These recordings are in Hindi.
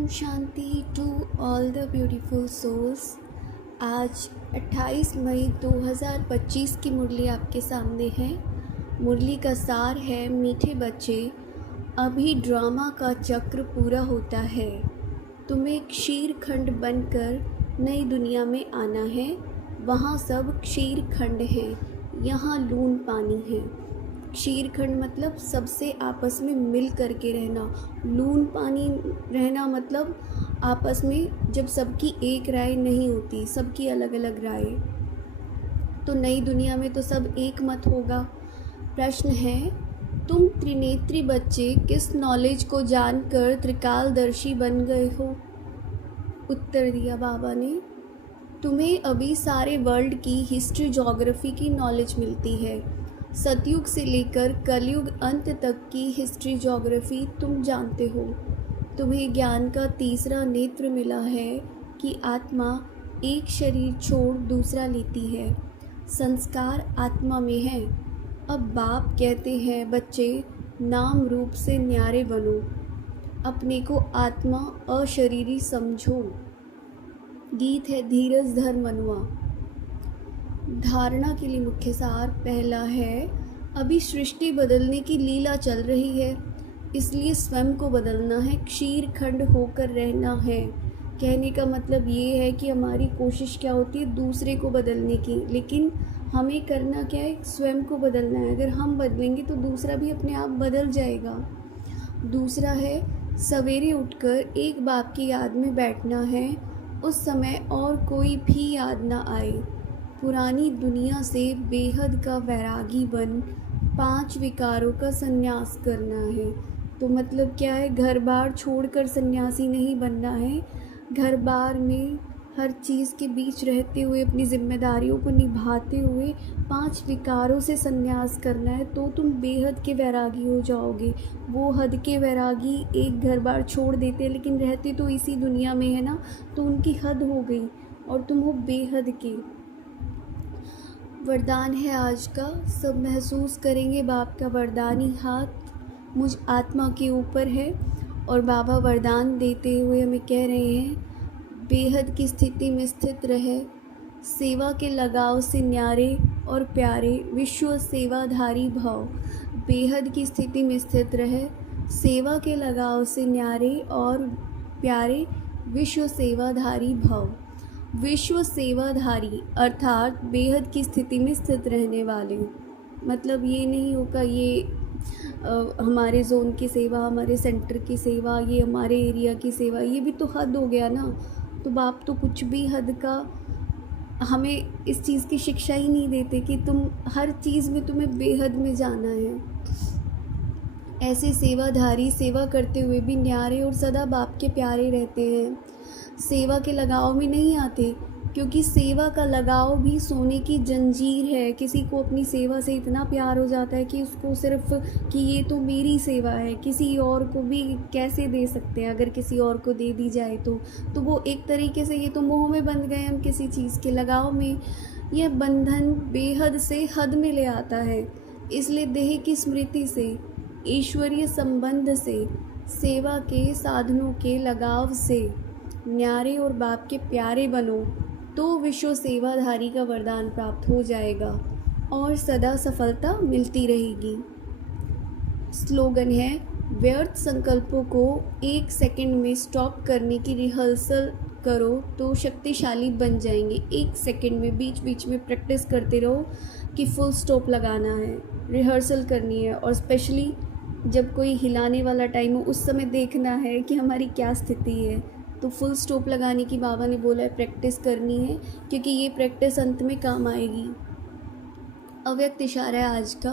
ओम शांति to all the beautiful souls. आज 28 मई 2025 की मुरली आपके सामने है। मुरली का सार है, मीठे बच्चे, अभी ड्रामा का चक्र पूरा होता है। तुम्हें क्षीर खंड बनकर नई दुनिया में आना है। वहाँ सब क्षीर खंड हैं, यहाँ लून पानी है। क्षीर खंड मतलब सबसे आपस में मिल कर के रहना। लून पानी रहना मतलब आपस में जब सबकी एक राय नहीं होती, सबकी अलग अलग राय। तो नई दुनिया में तो सब एक मत होगा। प्रश्न है, तुम त्रिनेत्री बच्चे किस नॉलेज को जानकर त्रिकालदर्शी बन गए हो? उत्तर दिया बाबा ने, तुम्हें अभी सारे वर्ल्ड की हिस्ट्री ज्योग्राफी की नॉलेज मिलती है। सतयुग से लेकर कलयुग अंत तक की हिस्ट्री ज्योग्राफी तुम जानते हो। तुम्हें ज्ञान का तीसरा नेत्र मिला है कि आत्मा एक शरीर छोड़ दूसरा लेती है। संस्कार आत्मा में है। अब बाप कहते हैं, बच्चे नाम रूप से न्यारे बनो, अपने को आत्मा अशरीरी समझो। गीत है धीरज धर मनुआ। धारणा के लिए मुख्य सार पहला है, अभी सृष्टि बदलने की लीला चल रही है, इसलिए स्वयं को बदलना है, क्षीर खंड होकर रहना है। कहने का मतलब ये है कि हमारी कोशिश क्या होती है दूसरे को बदलने की, लेकिन हमें करना क्या है, स्वयं को बदलना है। अगर हम बदलेंगे तो दूसरा भी अपने आप बदल जाएगा। दूसरा है, सवेरे उठकर एक बाप की याद में बैठना है, उस समय और कोई भी याद ना आए। पुरानी दुनिया से बेहद का वैरागी बन 5 विकारों का संन्यास करना है। तो मतलब क्या है, घर बार छोड़कर सन्यासी नहीं बनना है। घर बार में हर चीज़ के बीच रहते हुए अपनी जिम्मेदारियों को निभाते हुए 5 विकारों से संन्यास करना है, तो तुम बेहद के वैरागी हो जाओगे। वो हद के वैरागी एक घर बार छोड़ देते हैं लेकिन रहते तो इसी दुनिया में है ना, तो उनकी हद हो गई और तुम हो बेहद के। वरदान है आज का, सब महसूस करेंगे बाप का वरदानी हाथ मुझ आत्मा के ऊपर है। और बाबा वरदान देते हुए हमें कह रहे हैं, बेहद की स्थिति में स्थित रहे, सेवा के लगाव से न्यारे और प्यारे, विश्व सेवाधारी भव। बेहद की स्थिति में स्थित रहे, सेवा के लगाव से न्यारे और प्यारे, विश्व सेवाधारी भव। विश्व सेवाधारी अर्थात बेहद की स्थिति में स्थित रहने वाले। मतलब ये नहीं होगा ये हमारे जोन की सेवा, हमारे सेंटर की सेवा, ये हमारे एरिया की सेवा, ये भी तो हद हो गया ना। तो बाप तो कुछ भी हद का हमें इस चीज़ की शिक्षा ही नहीं देते कि तुम हर चीज़ में तुम्हें बेहद में जाना है। ऐसे सेवाधारी सेवा करते हुए भी न्यारे और सदा बाप के प्यारे रहते हैं। सेवा के लगाव में नहीं आते, क्योंकि सेवा का लगाव भी सोने की जंजीर है। किसी को अपनी सेवा से इतना प्यार हो जाता है कि उसको सिर्फ कि ये तो मेरी सेवा है, किसी और को भी कैसे दे सकते हैं, अगर किसी और को दे दी जाए तो वो एक तरीके से ये तो मोह में बंध गए हम किसी चीज़ के लगाव में। यह बंधन बेहद से हद में ले आता है। इसलिए देह की स्मृति से, ईश्वरीय संबंध से, सेवा के साधनों के लगाव से न्यारे और बाप के प्यारे बनो, तो विश्व सेवाधारी का वरदान प्राप्त हो जाएगा और सदा सफलता मिलती रहेगी। स्लोगन है, व्यर्थ संकल्पों को 1 सेकंड में स्टॉप करने की रिहर्सल करो तो शक्तिशाली बन जाएंगे। 1 सेकंड में बीच बीच में प्रैक्टिस करते रहो कि फुल स्टॉप लगाना है, रिहर्सल करनी है। और स्पेशली जब कोई हिलाने वाला टाइम हो उस समय देखना है कि हमारी क्या स्थिति है। तो फुल स्टॉप लगाने की बाबा ने बोला है, प्रैक्टिस करनी है, क्योंकि ये प्रैक्टिस अंत में काम आएगी। अव्यक्त इशारा है आज का,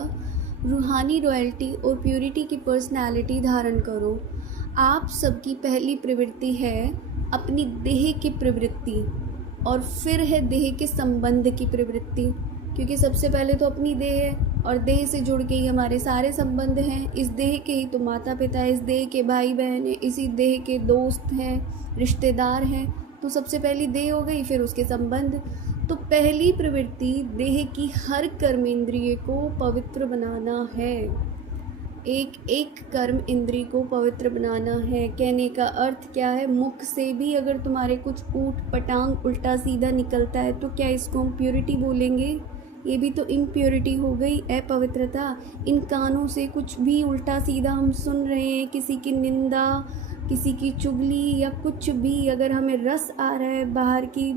रूहानी रॉयल्टी और प्योरिटी की पर्सनालिटी धारण करो। आप सबकी पहली प्रवृत्ति है अपनी देह की प्रवृत्ति, और फिर है देह के संबंध की प्रवृत्ति, क्योंकि सबसे पहले तो अपनी देह है और देह से जुड़ के ही हमारे सारे संबंध हैं। इस देह के ही तो माता पिता है, इस देह के भाई बहन हैं, इसी देह के दोस्त हैं, रिश्तेदार हैं। तो सबसे पहली देह हो गई, फिर उसके संबंध। तो पहली प्रवृत्ति देह की हर कर्मेंद्रिय को पवित्र बनाना है। एक एक कर्म इंद्री को पवित्र बनाना है। कहने का अर्थ क्या है, मुख से भी अगर तुम्हारे कुछ ऊट पटांग उल्टा सीधा निकलता है तो क्या इसको हम प्योरिटी बोलेंगे? ये भी तो इम्प्योरिटी हो गई, अपवित्रता। इन कानों से कुछ भी उल्टा सीधा हम सुन रहे हैं, किसी की निंदा, किसी की चुगली या कुछ भी, अगर हमें रस आ रहा है बाहर की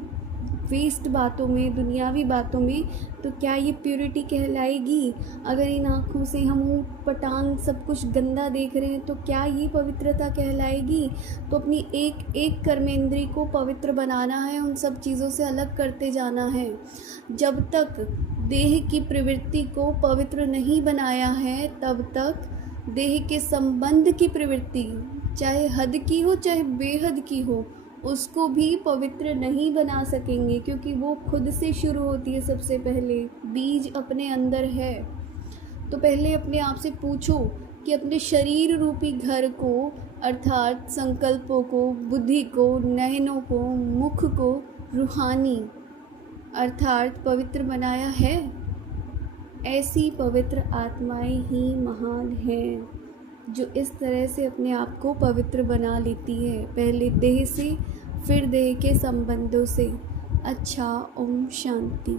वेस्ट बातों में, दुनियावी बातों में, तो क्या ये प्योरिटी कहलाएगी? अगर इन आँखों से हम ऊट पटांग सब कुछ गंदा देख रहे हैं तो क्या ये पवित्रता कहलाएगी? तो अपनी एक एक कर्मेंद्री को पवित्र बनाना है, उन सब चीज़ों से अलग करते जाना है। जब तक देह की प्रवृत्ति को पवित्र नहीं बनाया है तब तक देह के संबंध की प्रवृत्ति, चाहे हद की हो चाहे बेहद की हो, उसको भी पवित्र नहीं बना सकेंगे, क्योंकि वो खुद से शुरू होती है। सबसे पहले बीज अपने अंदर है। तो पहले अपने आप से पूछो कि अपने शरीर रूपी घर को, अर्थात संकल्पों को, बुद्धि को, नयनों को, मुख को रूहानी अर्थात पवित्र बनाया है। ऐसी पवित्र आत्माएं ही महान हैं, जो इस तरह से अपने आप को पवित्र बना लेती है, पहले देह से, फिर देह के संबंधों से। अच्छा, ओम शांति।